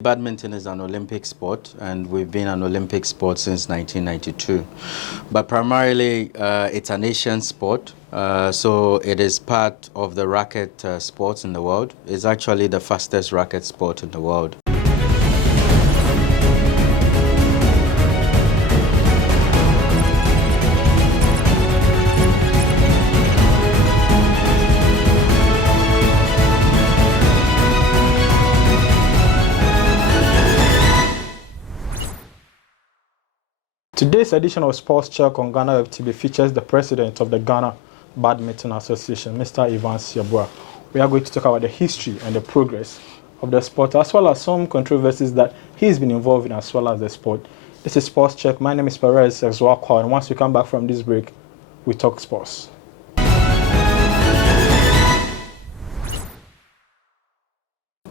Badminton is an Olympic sport, and we've been an Olympic sport since 1992. But primarily, it's an Asian sport, so it is part of the racket sports in the world. It's actually the fastest racket sport in the world. Today's edition of Sports Check on Ghanaweb TV features the president of the Ghana Badminton Association, Mr. Evans Yeboah. We are going to talk about the history and the progress of the sport, as well as some controversies that he's been involved in, as well as the sport. This is Sports Check. My name is Perez Erzoah, and once we come back from this break, we talk sports.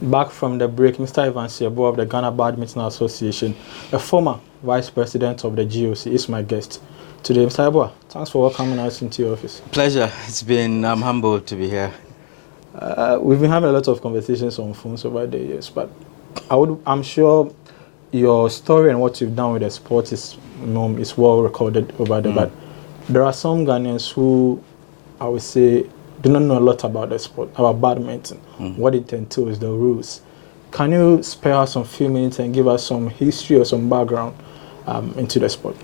Back from the break, Mr. Evans Yeboah of the Ghana Badminton Association, a former vice president of the GOC, is my guest today. Mr. Yeboah, thanks for welcoming us into your office. Pleasure. I'm humbled to be here. We've been having a lot of conversations on phones over the years, but I'm sure your story and what you've done with the sport is well recorded over there. But there are some Ghanaians who, I would say, do not know a lot about the sport, about badminton, what it entails, the rules. Can you spare us some few minutes and give us some history or some background into the sport?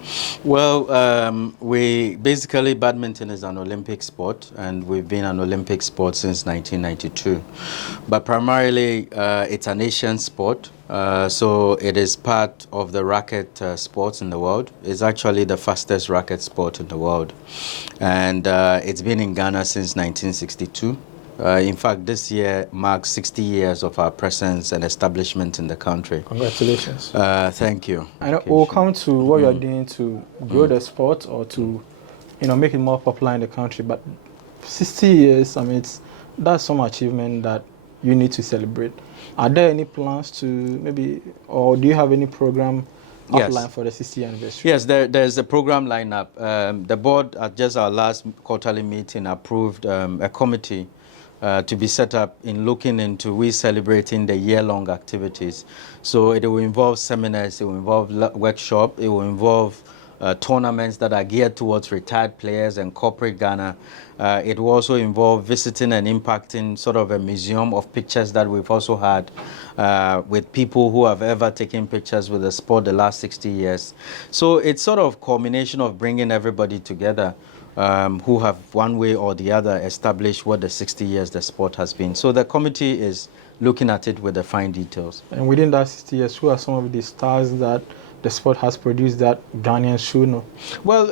Well, badminton is an Olympic sport, and we've been an Olympic sport since 1992. But primarily, it's an Asian sport, so it is part of the racket sports in the world. It's actually the fastest racket sport in the world, and it's been in Ghana since 1962. In fact, this year marks 60 years of our presence and establishment in the country. Congratulations. Thank you. And we'll come to what you're doing to grow the sport or to, make it more popular in the country. But 60 years, that's some achievement that you need to celebrate. Are there any plans to or do you have any program outline for the 60th anniversary? Yes, there's a program lineup. The board at just our last quarterly meeting approved a committee to be set up in looking into celebrating the year-long activities. So it will involve seminars, it will involve workshops, it will involve tournaments that are geared towards retired players and corporate Ghana. It will also involve visiting and impacting sort of a museum of pictures that we've also had with people who have ever taken pictures with the sport the last 60 years. So it's sort of culmination of bringing everybody together who have one way or the other established what the 60 years the sport has been. So the committee is looking at it with the fine details. And within that 60 years, who are some of the stars that the sport has produced that Ghanaians should know? Well,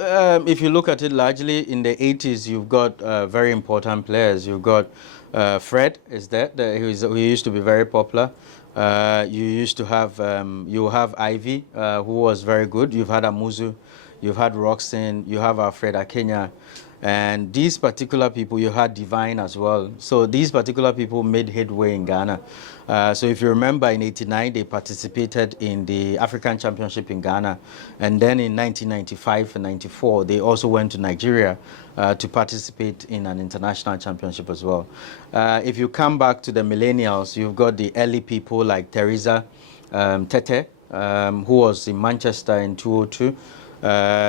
if you look at it largely in the 80s, you've got very important players. You've got Fred is there, who used to be very popular. You used to have, you have Ivy, who was very good. You've had Amuzu. You've had Roxanne, you have Alfred Akenya, and these particular people, you had Divine as well. So these particular people made headway in Ghana. So if you remember, in '89, they participated in the African Championship in Ghana. And then in 1995 and '94, they also went to Nigeria to participate in an international championship as well. If you come back to the millennials, you've got the early people like Teresa Tete, who was in Manchester in 2002.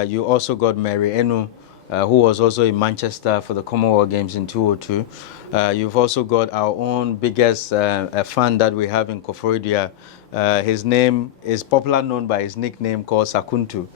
You also got Mary Enu, who was also in Manchester for the Commonwealth Games in 2002. You've also got our own biggest fan that we have in Koforidua. His name is known by his nickname called Sakuntu.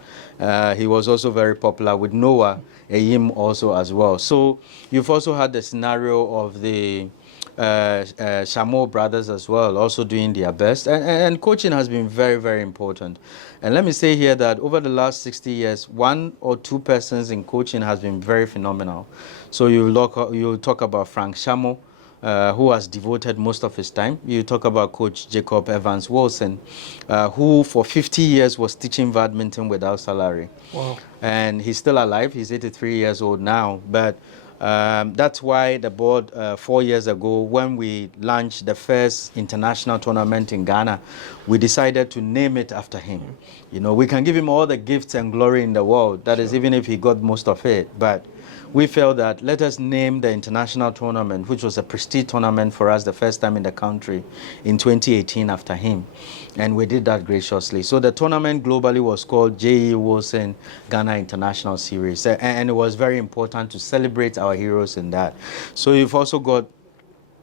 He was also very popular with Noah Eyim also as well. So you've also had the scenario of the Shamo brothers as well, also doing their best. And coaching has been very, very important. And let me say here that over the last 60 years, one or two persons in coaching has been very phenomenal. So you talk about Frank Shamo, who has devoted most of his time. You talk about Coach Jacob Evans Wilson, who for 50 years was teaching badminton without salary. Wow. And he's still alive. He's 83 years old now. But that's why the board 4 years ago, when we launched the first international tournament in Ghana, we decided to name it after him. We can give him all the gifts and glory in the world. That is, even if he got most of it. But we felt that let us name the international tournament, which was a prestige tournament for us, the first time in the country, in 2018 after him. And we did that graciously. So the tournament globally was called J.E. Wilson Ghana International Series. And it was very important to celebrate our heroes in that. So you've also got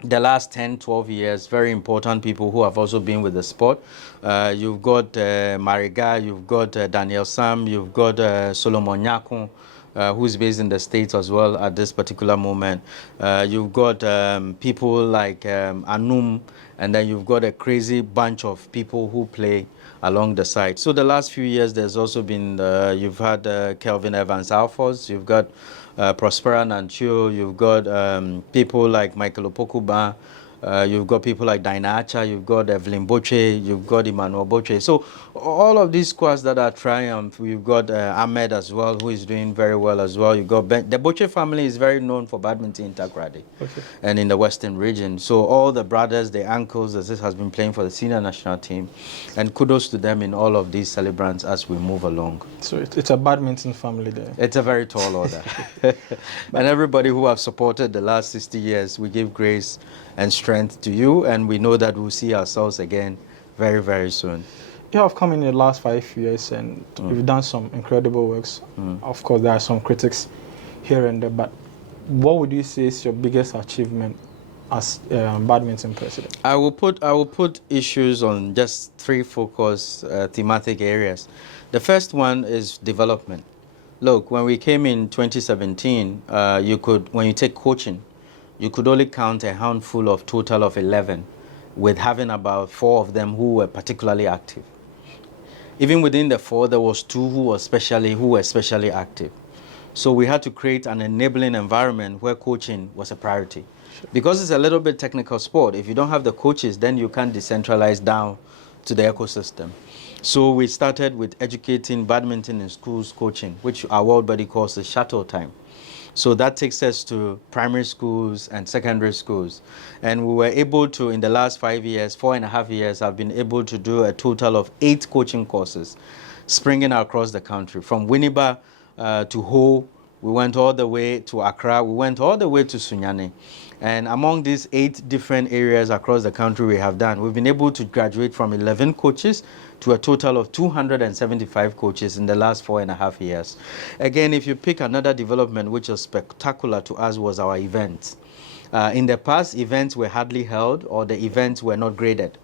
the last 10, 12 years, very important people who have also been with the sport. You've got Mariga, you've got Daniel Sam, you've got Solomon Nyakun, who's based in the States as well at this particular moment. You've got people like Anum, and then you've got a crazy bunch of people who play along the side. So the last few years, there's also been, you've had Kelvin Evans Alphonse, you've got Prospera Nancho, you've got people like Michael Opokuba, you've got people like Dainacha, you've got Evelyn Boche, you've got Emmanuel Boche. So all of these squads that are triumph, you've got Ahmed as well, who is doing very well as well. You've got the Boche family is very known for badminton in Takoradi and in the Western region. So all the brothers, the uncles, as this has been playing for the senior national team. And kudos to them in all of these celebrants as we move along. So it's a badminton family there. It's a very tall order. And everybody who have supported the last 60 years, we give grace and strength to you, and we know that we'll see ourselves again very, very soon. You have come in the last 5 years and you've done some incredible works. Of course, there are some critics here and there, but what would you say is your biggest achievement as badminton president? I will put issues on just three focus thematic areas. The first one is development. Look, when we came in 2017, when you take coaching, you could only count a handful of total of 11, with having about 4 of them who were particularly active. Even within the 4, there was 2 who were especially active. So we had to create an enabling environment where coaching was a priority. Because it's a little bit technical sport, if you don't have the coaches, then you can't decentralize down to the ecosystem. So we started with educating badminton in schools coaching, which our world body calls the shuttle time. So that takes us to primary schools and secondary schools. And we were able to, in the last 5 years, 4.5 years, I've been able to do a total of 8 coaching courses springing across the country. From Winneba to Ho, we went all the way to Accra, we went all the way to Sunyani. And among these 8 different areas across the country we have done, we've been able to graduate from 11 coaches to a total of 275 coaches in the last 4.5 years. Again, if you pick another development which was spectacular to us was our events. In the past, events were hardly held or the events were not graded.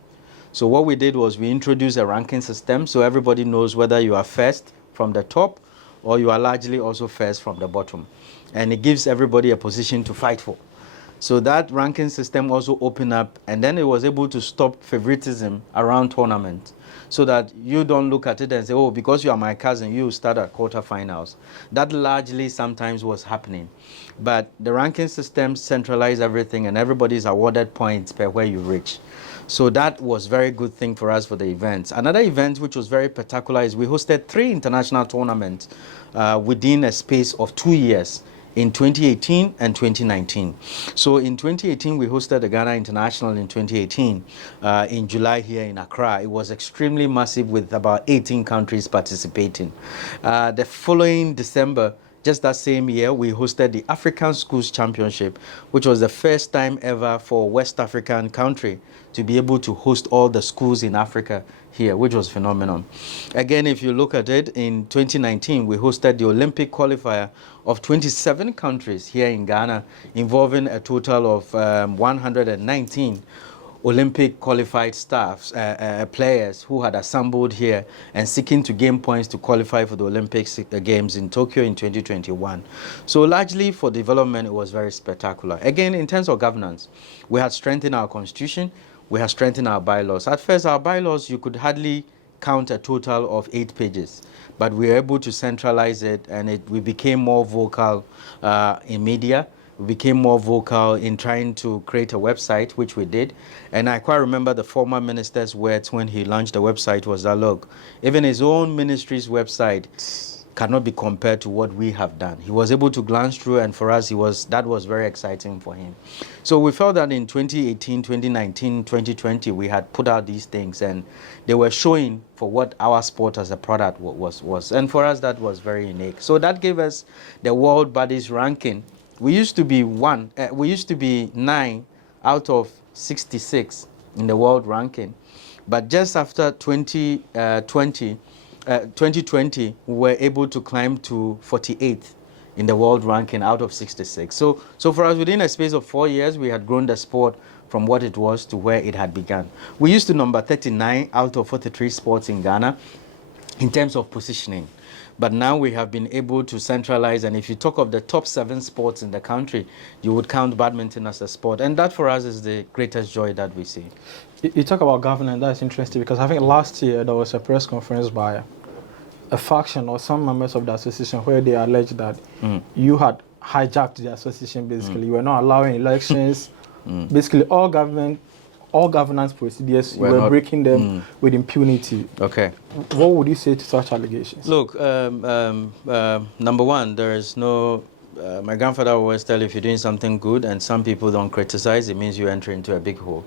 So what we did was we introduced a ranking system so everybody knows whether you are first from the top or you are largely also first from the bottom. And it gives everybody a position to fight for. So that ranking system also opened up, and then it was able to stop favoritism around tournaments so that you don't look at it and say, oh, because you are my cousin, you start at quarterfinals. That largely sometimes was happening. But the ranking system centralized everything, and everybody is awarded points per where you reach. So that was a very good thing for us for the events. Another event which was very spectacular is we hosted 3 international tournaments within a space of 2 years. In 2018 and 2019. So in 2018, we hosted the Ghana International in 2018 in July here in Accra. It was extremely massive with about 18 countries participating. The following December, just that same year, we hosted the African Schools Championship, which was the first time ever for a West African country to be able to host all the schools in Africa here, which was phenomenal. Again, if you look at it, in 2019, we hosted the Olympic qualifier of 27 countries here in Ghana, involving a total of 119 Olympic qualified staffs, players who had assembled here and seeking to gain points to qualify for the Olympics Games in Tokyo in 2021. So largely for development, it was very spectacular. Again, in terms of governance, we had strengthened our constitution, we had strengthened our bylaws. At first, our bylaws, you could hardly count a total of 8 pages, but we were able to centralize it, and we became more vocal in media. We became more vocal in trying to create a website, which we did. And I quite remember the former minister's words when he launched the website was that, look, even his own ministry's website cannot be compared to what we have done. He was able to glance through, and for us, that was very exciting for him. So we felt that in 2018, 2019, 2020, we had put out these things, and they were showing for what our sport as a product was. And for us, that was very unique. So that gave us the World Buddies ranking. We used to be 9 out of 66 in the world ranking. But just after 2020, we were able to climb to 48th in the world ranking out of 66. So for us, within a space of 4 years, we had grown the sport from what it was to where it had begun. We used to number 39 out of 43 sports in Ghana in terms of positioning. But now we have been able to centralize, and if you talk of the top 7 sports in the country, you would count badminton as a sport. And that for us is the greatest joy that we see. You talk about governance, that's interesting, because I think last year there was a press conference by a faction or some members of the association where they alleged that you had hijacked the association, basically. You were not allowing elections. Basically, all governance procedures, you were breaking them with impunity. Okay. What would you say to such allegations? Look, number one, there is no... my grandfather always tell, if you're doing something good and some people don't criticize, it means you enter into a big hole.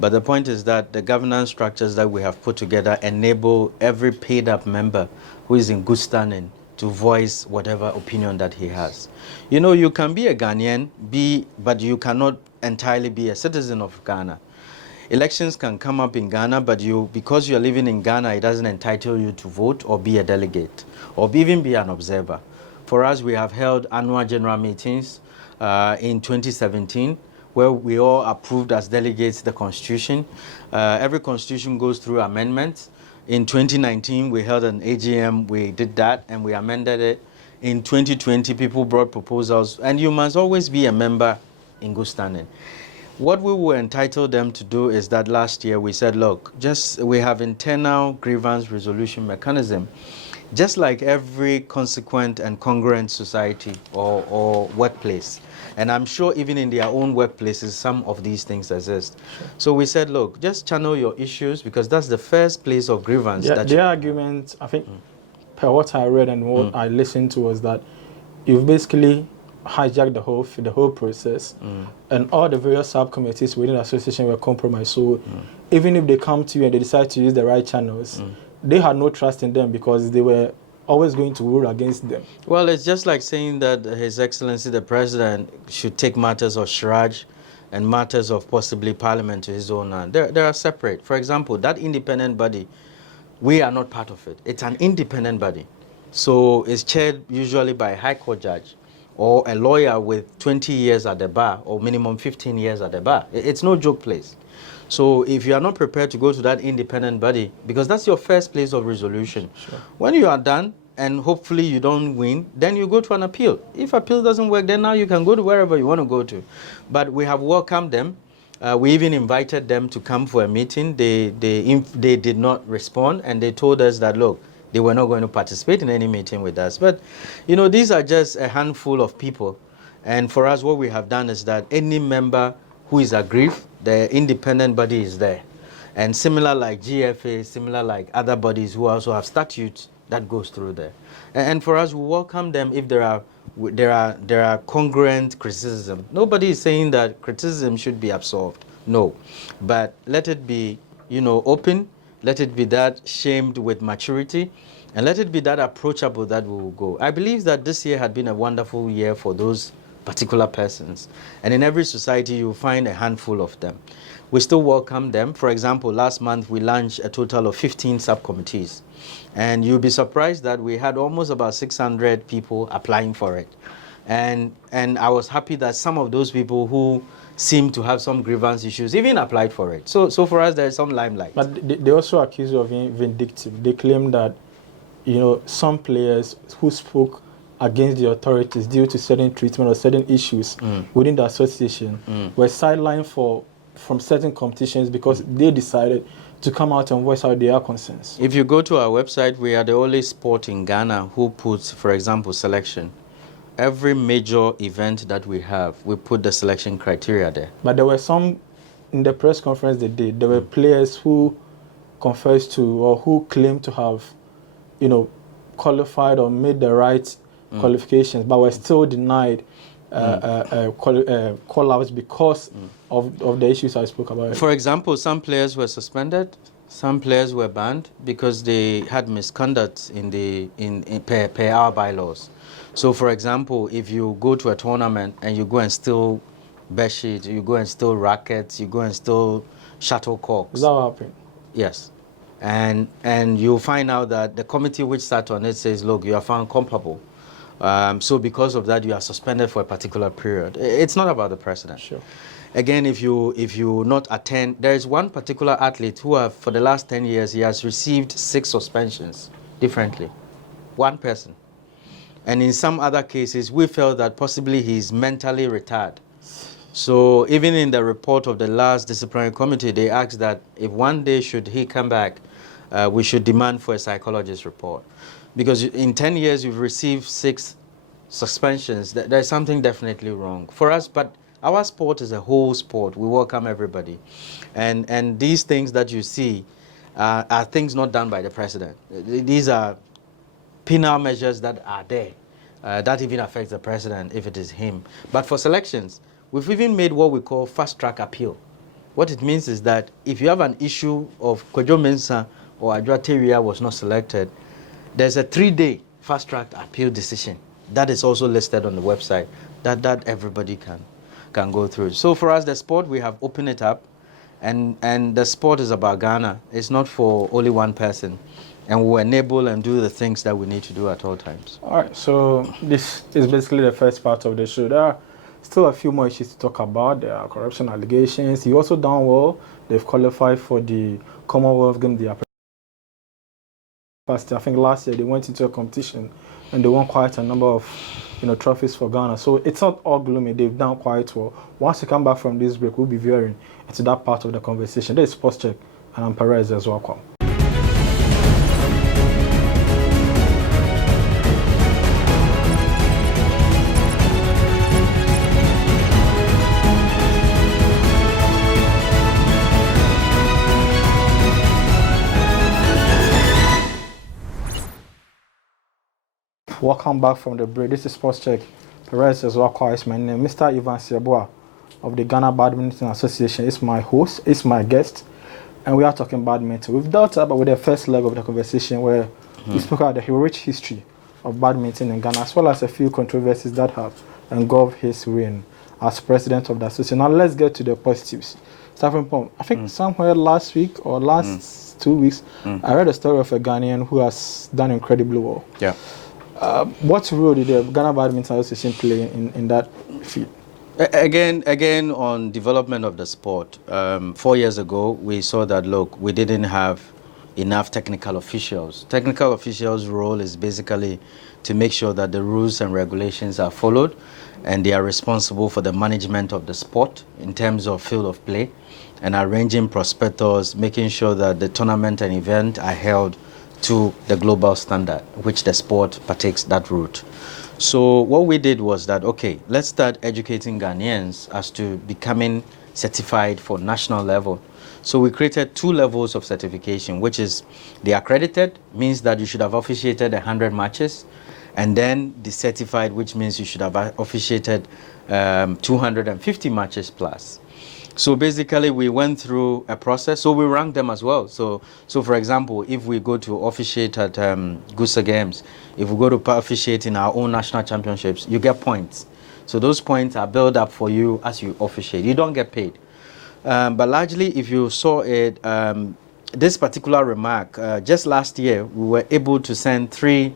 But the point is that the governance structures that we have put together enable every paid-up member who is in good standing to voice whatever opinion that he has. You know, you can be a Ghanaian, but you cannot entirely be a citizen of Ghana. Elections can come up in Ghana, but because you're living in Ghana, it doesn't entitle you to vote or be a delegate or even be an observer. For us, we have held annual general meetings in 2017, where we all approved as delegates the Constitution. Every Constitution goes through amendments. In 2019, we held an AGM, we did that, and we amended it. In 2020, people brought proposals, and you must always be a member in good standing. What we were entitled them to do is that last year we said, look, we have internal grievance resolution mechanism, just like every consequent and congruent society or workplace. And I'm sure even in their own workplaces, some of these things exist. Sure. So we said, look, just channel your issues, because that's the first place of grievance. Yeah, their argument, I think, per what I read and what I listened to, was that you've basically hijacked the whole process, and all the various subcommittees within the association were compromised. So even if they come to you and they decide to use the right channels, they had no trust in them because they were always going to rule against them. Well, it's just like saying that His Excellency the President should take matters of Shraj and matters of possibly Parliament to his own hand. They are separate. For example, that independent body, we are not part of it. It's an independent body. So it's chaired usually by a High Court judge or a lawyer with 20 years at the bar or minimum 15 years at the bar. It's no joke place. So if you are not prepared to go to that independent body, because that's your first place of resolution, when you are done and hopefully you don't win, then you go to an appeal. If appeal doesn't work, then now you can go to wherever you want to go to. But we have welcomed them. We even invited them to come for a meeting. They did not respond, and they told us that, look, they were not going to participate in any meeting with us. But, you know, these are just a handful of people. And for us, what we have done is that any member who is aggrieved, the independent body is there. And similar like GFA, similar like other bodies who also have statutes, that goes through there. And for us, we welcome them if there are congruent criticism. Nobody is saying that criticism should be absolved. No. But let it be, you know, open. Let it be that shamed with maturity. And let it be that approachable that we will go. I believe that this year had been a wonderful year for those particular persons. And in every society, you will find a handful of them. We still welcome them. For example, last month, we launched a total of 15 subcommittees. And you'll be surprised that we had almost about 600 people applying for it. And I was happy that some of those people who seem to have some grievance issues even applied for it. So for us, there's some limelight. But they also accuse you of being vindictive. They claim that, you know, some players who spoke against the authorities due to certain treatment or certain issues within the association were sidelined from certain competitions because they decided to come out and voice out their concerns. If you go to our website, we are the only sport in Ghana who puts, for example, selection. Every major event that we have, we put the selection criteria there. But there were some, in the press conference they did, there were players who confessed to or who claimed to have, you know, qualified or made the right qualifications, but were still denied call-outs because of the issues I spoke about. For example, some players were suspended, some players were banned because they had misconduct per our bylaws. So, for example, if you go to a tournament and you go and steal bedsheets, you go and steal rackets, you go and steal shuttlecocks. Is that what happened? Yes. And you'll find out that the committee which sat on it says, look, you are found culpable. So because of that, you are suspended for a particular period. It's not about the president. Sure. Again, if you not attend, there is one particular athlete who for the last 10 years, he has received 6 suspensions differently. One person. And in some other cases, we felt that possibly he's mentally retarded. So even in the report of the last disciplinary committee, they asked that if one day should he come back, we should demand for a psychologist report. Because in 10 years, you've received 6 suspensions. There's something definitely wrong for us, but our sport is a whole sport. We welcome everybody. And these things that you see are things not done by the president. These are penal measures that are there that even affects the president if it is him. But for selections, we've even made what we call fast-track appeal. What it means is that if you have an issue of Kojo Mensah or Adwoa Teria was not selected, there's a 3-day fast-track appeal decision that is also listed on the website that everybody can go through. So for us, the sport, we have opened it up, and the sport is about Ghana. It's not for only one person, and we'll enable and do the things that we need to do at all times. All right, so this is basically the first part of the show. There are still a few more issues to talk about. There are corruption allegations. You also done well. They've qualified for the Commonwealth Games. I think last year they went into a competition and they won quite a number of trophies for Ghana. So it's not all gloomy. They've done quite well. Once you come back from this break, we'll be veering into that part of the conversation. This is Sports Check, and I'm Perez Erzoah. Welcome back from the break. This is Sports Check. Perez Erzoah is my name. Mr. Evans Yeboah of the Ghana Badminton Association is my host, is my guest, and we are talking badminton. We've dealt about with the first leg of the conversation where we spoke about the rich history of badminton in Ghana, as well as a few controversies that have engulfed his reign as president of the association. Now let's get to the positives. Starting from, I think somewhere last week or last 2 weeks, I read a story of a Ghanaian who has done incredibly well. Yeah. What role did the Ghana Badminton Association play in that field? Again, on development of the sport, 4 years ago, we saw that, look, we didn't have enough technical officials. Technical officials' role is basically to make sure that the rules and regulations are followed, and they are responsible for the management of the sport in terms of field of play and arranging prospectors, making sure that the tournament and event are held to the global standard, which the sport partakes that route. So what we did was that, okay, let's start educating Ghanaians as to becoming certified for national level. So we created 2 levels of certification, which is the accredited, means that you should have officiated 100 matches, and then the certified, which means you should have officiated 250 matches plus. So basically, we went through a process. So we ranked them as well. So for example, if we go to officiate at Gusa Games, if we go to officiate in our own national championships, you get points. So those points are built up for you as you officiate. You don't get paid. But largely, if you saw it, this particular remark, just last year, we were able to send 3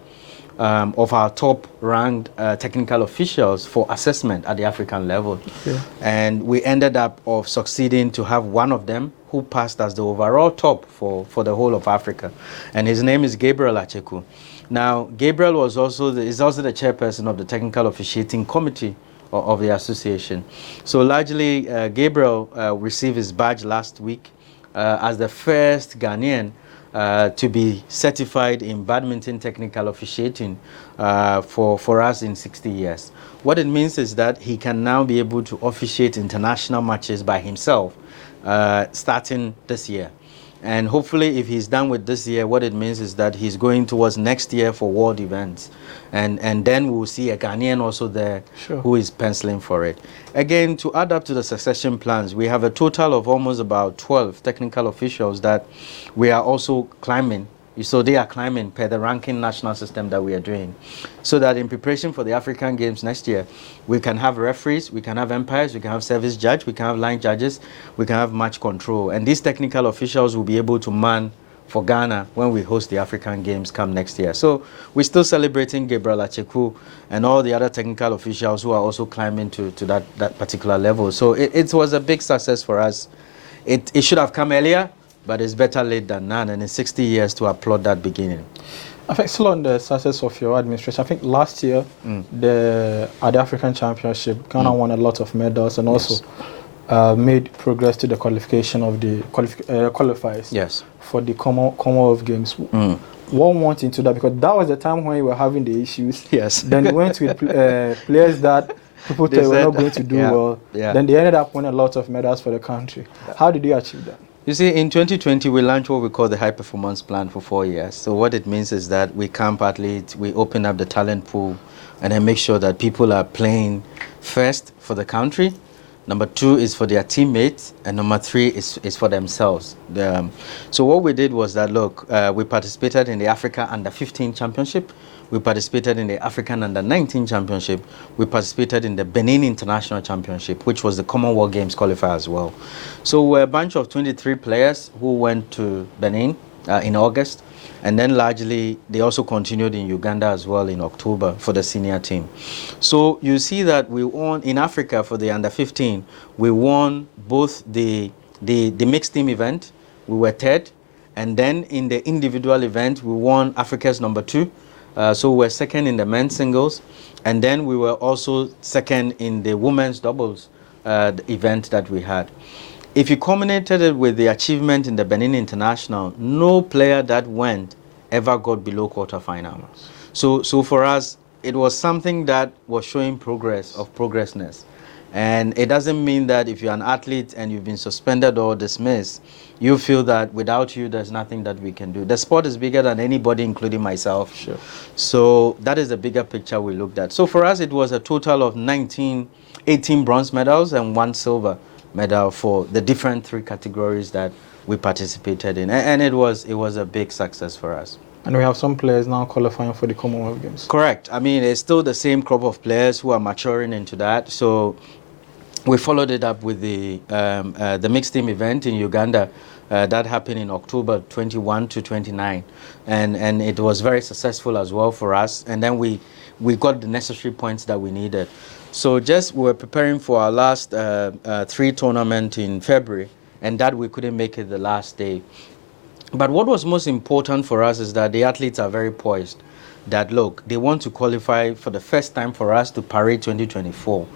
of our top-ranked technical officials for assessment at the African level. Yeah. And we ended up succeeding to have one of them who passed as the overall top for the whole of Africa. And his name is Gabriel Acheku. Now, Gabriel is also the chairperson of the Technical Officiating Committee of the association. So largely, Gabriel received his badge last week as the first Ghanaian to be certified in badminton technical officiating for us in 60 years. What it means is that he can now be able to officiate international matches by himself starting this year. And hopefully, if he's done with this year, what it means is that he's going towards next year for world events. And then we'll see a Ghanaian also there who is penciling for it. Again, to add up to the succession plans, we have a total of almost about 12 technical officials that we are also climbing. So they are climbing per the ranking national system that we are doing. So that in preparation for the African Games next year, we can have referees, we can have umpires, we can have service judge, we can have line judges, we can have match control. And these technical officials will be able to man for Ghana when we host the African Games come next year. So we're still celebrating Gabriel Acheku and all the other technical officials who are also climbing to that particular level. So it was a big success for us. It should have come earlier, but it's better late than none, and in 60 years to applaud that beginning. I think still on the success of your administration, I think last year at the African Championship, Ghana won a lot of medals and also made progress to the qualification of the qualifiers for the Commonwealth Games. One want into that because that was the time when we were having the issues. Then we went with players that people thought were not going to do well. Then they ended up winning a lot of medals for the country. How did you achieve that? You see, in 2020, we launched what we call the High Performance Plan for 4 years. So what it means is that we camp athletes, we open up the talent pool, and then make sure that people are playing first for the country. Number 2 is for their teammates, and number 3 is for themselves. So what we did was that, look, we participated in the Africa Under-15 Championship. We participated in the African Under-19 Championship. We participated in the Benin International Championship, which was the Commonwealth Games qualifier as well. So we're a bunch of 23 players who went to Benin in August. And then largely, they also continued in Uganda as well in October for the senior team. So you see that we won in Africa for the Under-15. We won both the mixed team event. We were third. And then in the individual event, we won Africa's number 2. So we were second in the men's singles, and then we were also second in the women's doubles event that we had. If you culminated it with the achievement in the Benin International, no player that went ever got below quarterfinal. So for us, it was something that was showing progressness. And it doesn't mean that if you're an athlete and you've been suspended or dismissed, you feel that without you, there's nothing that we can do. The sport is bigger than anybody, including myself. So that is the bigger picture we looked at. So for us, it was a total of 18 bronze medals and 1 silver medal for the different 3 categories that we participated in. And it was a big success for us. And we have some players now qualifying for the Commonwealth Games. Correct. I mean, it's still the same crop of players who are maturing into that. So we followed it up with the mixed team event in Uganda. That happened in October 21 to 29. And it was very successful as well for us. And then we got the necessary points that we needed. So we were preparing for our last 3 tournament in February, and that we couldn't make it the last day. But what was most important for us is that the athletes are very poised. That, look, they want to qualify for the first time for us to Paris 2024.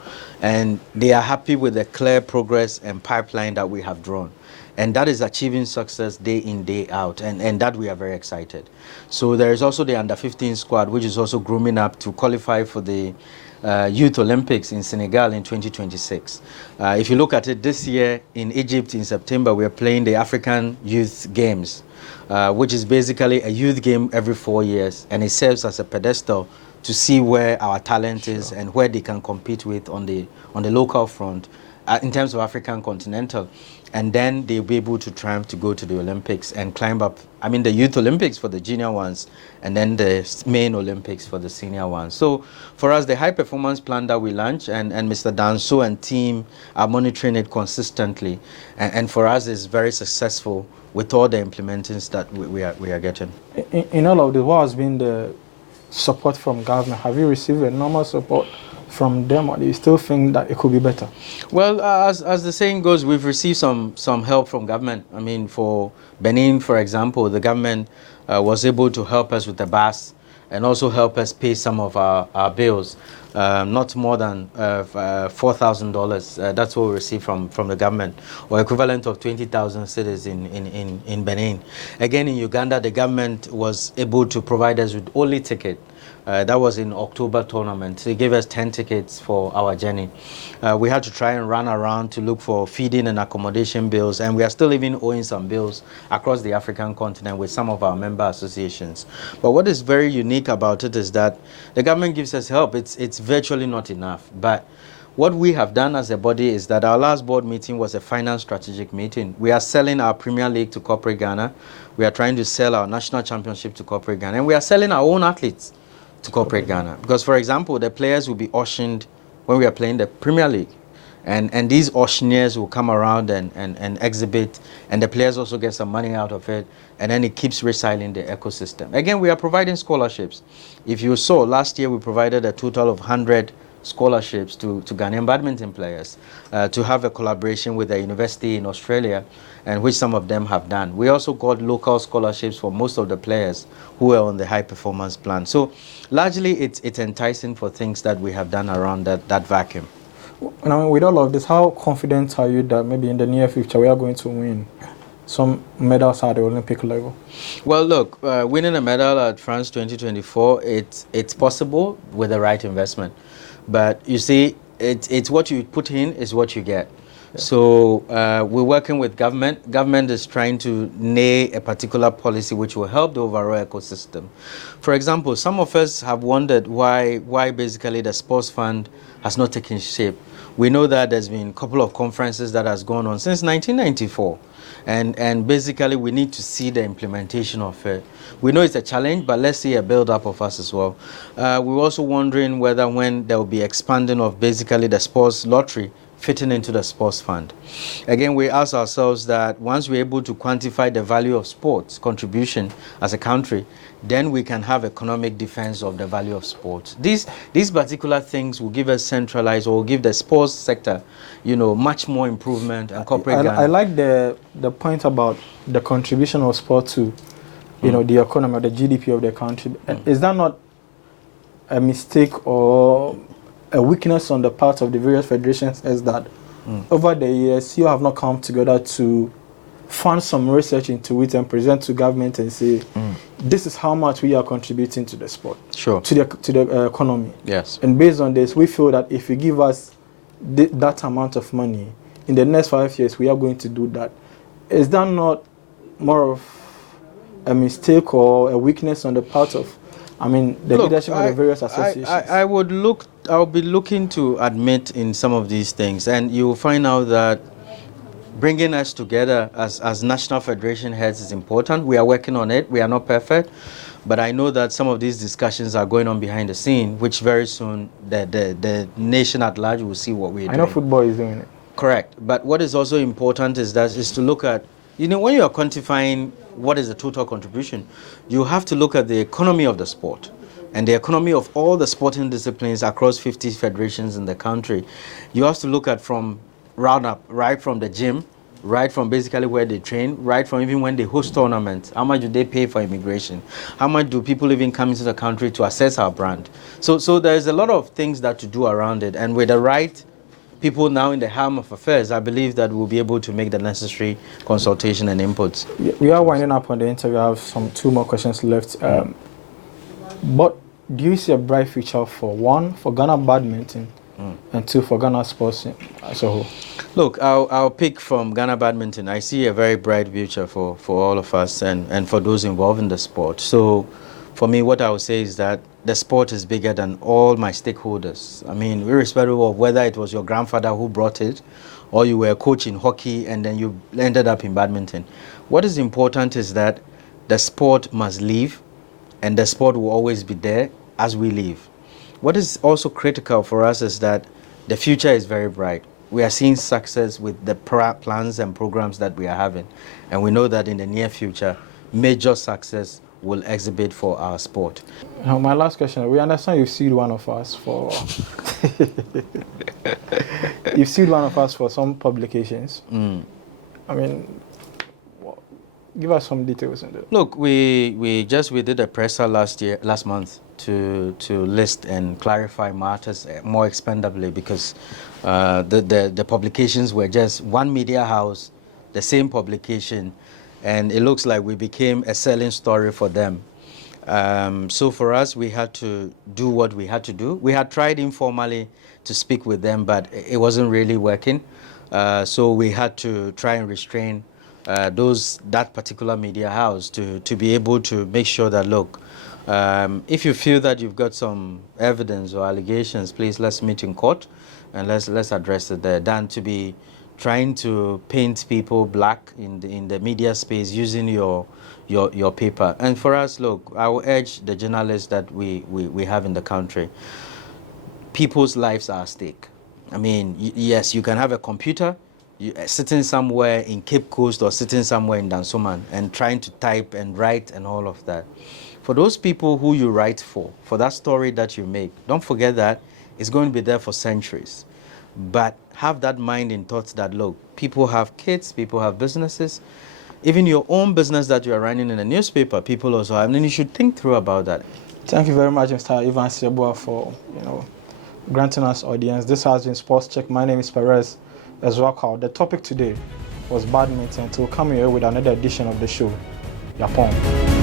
And they are happy with the clear progress and pipeline that we have drawn. And that is achieving success day in, day out. And that we are very excited. So there is also the Under-15 squad, which is also grooming up to qualify for the Youth Olympics in Senegal in 2026. If you look at it this year in Egypt in September, we are playing the African Youth Games, which is basically a youth game every 4 years, and it serves as a pedestal to see where our talent is and where they can compete with on the local front in terms of African continental. And then they'll be able to triumph to go to the Olympics and climb up, the Youth Olympics for the junior ones, and then the main Olympics for the senior ones. So for us, the high performance plan that we launched, and Mr. Danso and team are monitoring it consistently. And for us, it's very successful with all the implementations that we are getting. In all of this, what has been the support from government? Have you received a normal support from them, or do you still think that it could be better? Well, as the saying goes, we've received some help from government. For Benin, for example, the government was able to help us with the bus and also help us pay some of our bills, not more than $4,000. That's what we received from the government, or equivalent of 20,000 cedis in Benin. Again, in Uganda, the government was able to provide us with only ticket That was in October tournament. They gave us 10 tickets for our journey. We had to try and run around to look for feeding and accommodation bills, and we are still even owing some bills across the African continent with some of our member associations. But what is very unique about it is that the government gives us help. It's virtually not enough. But what we have done as a body is that our last board meeting was a finance strategic meeting. We are selling our Premier League to corporate Ghana. We are trying to sell our national championship to corporate Ghana. And we are selling our own athletes to corporate Ghana. Because, for example, the players will be auctioned when we are playing the Premier League. And these auctioneers will come around and exhibit, and the players also get some money out of it, and then it keeps recycling the ecosystem. Again, we are providing scholarships. If you saw, last year we provided a total of 100 scholarships to Ghanaian badminton players to have a collaboration with a university in Australia, and which some of them have done. We also got local scholarships for most of the players who were on the high performance plan. So largely it's enticing for things that we have done around that vacuum. And I mean, with all of this, how confident are you that maybe in the near future we are going to win some medals at the Olympic level? Well, look, winning a medal at France 2024, it's possible with the right investment. But you see, it's what you put in is what you get. Yeah. So we're working with government. Government is trying to nail a particular policy which will help the overall ecosystem. For example, some of us have wondered why basically the sports fund has not taken shape. We know that there's been a couple of conferences that has gone on since 1994. And basically we need to see the implementation of it. We know it's a challenge, but let's see a build-up of us as well. We're also wondering whether when there will be expanding of basically the sports lottery fitting into the sports fund. Again, we ask ourselves that once we're able to quantify the value of sports contribution as a country, then we can have economic defense of the value of sports. These particular things will give us centralized, or will give the sports sector, much more improvement and corporate. I like the point about the contribution of sport to, the economy or the GDP of the country. Is that not a mistake or a weakness on the part of the various federations? Is that over the years you have not come together to fund some research into it and present to government and say, this is how much we are contributing to the sport, sure, to the economy. Yes. And based on this, we feel that if you give us that amount of money in the next 5 years, we are going to do that. Is that not more of a mistake or a weakness on the part of, the leadership of the various associations? I'll be looking to admit in some of these things, and you'll find out that bringing us together as national federation heads is important. We are working on it. We are not perfect, but I know that some of these discussions are going on behind the scene, which very soon the nation at large will see what we're doing. I know football is doing it. Correct. But what is also important is to look at, when you are quantifying what is the total contribution, you have to look at the economy of the sport and the economy of all the sporting disciplines across 50 federations in the country. You have to look at from roundup, right from the gym, right from basically where they train, right from even when they host tournaments. How much do they pay for immigration? How much do people even come into the country to assess our brand? So there's a lot of things that to do around it. And with the right people now in the helm of affairs, I believe that we'll be able to make the necessary consultation and inputs. We are winding up on the interview. I have 2 more questions left. But do you see a bright future for Ghana Badminton, and 2, for Ghana sports as a whole? Look, I'll pick from Ghana Badminton. I see a very bright future for all of us and for those involved in the sport. So for me, what I would say is that the sport is bigger than all my stakeholders. Irrespective of whether it was your grandfather who brought it or you were a coach in hockey and then you ended up in badminton. What is important is that the sport must live, and the sport will always be there as we live. What is also critical for us is that the future is very bright. We are seeing success with the plans and programs that we are having. And we know that in the near future, major success will exhibit for our sport. Now, my last question, we understand you've sued one of us for you've sued one of us for some publications. Give us some details on that. Look, we did a presser last month to list and clarify matters more expandably, because the publications were just one media house, the same publication, and it looks like we became a selling story for them. So for us, we had to do what we had to do. We had tried informally to speak with them, but it wasn't really working. So we had to try and restrain that particular media house to be able to make sure that, look, if you feel that you've got some evidence or allegations, please let's meet in court and let's address it there, than to be trying to paint people black in the media space using your paper. And for us, look, I will urge the journalists that we have in the country, people's lives are at stake. I mean, yes, you can have a computer sitting somewhere in Cape Coast or sitting somewhere in Dansoman and trying to type and write and all of that. For those people who you write for that story that you make, don't forget that it's going to be there for centuries. But have that mind in thoughts that, look, people have kids, people have businesses. Even your own business that you are running in a newspaper, people also have, and you should think through about that. Thank you very much, Mr. Evans Yeboah, for granting us audience. This has been Sports Check. My name is Perez Erzoah. The topic today was badminton. We'll come here with another edition of the show. Yapon.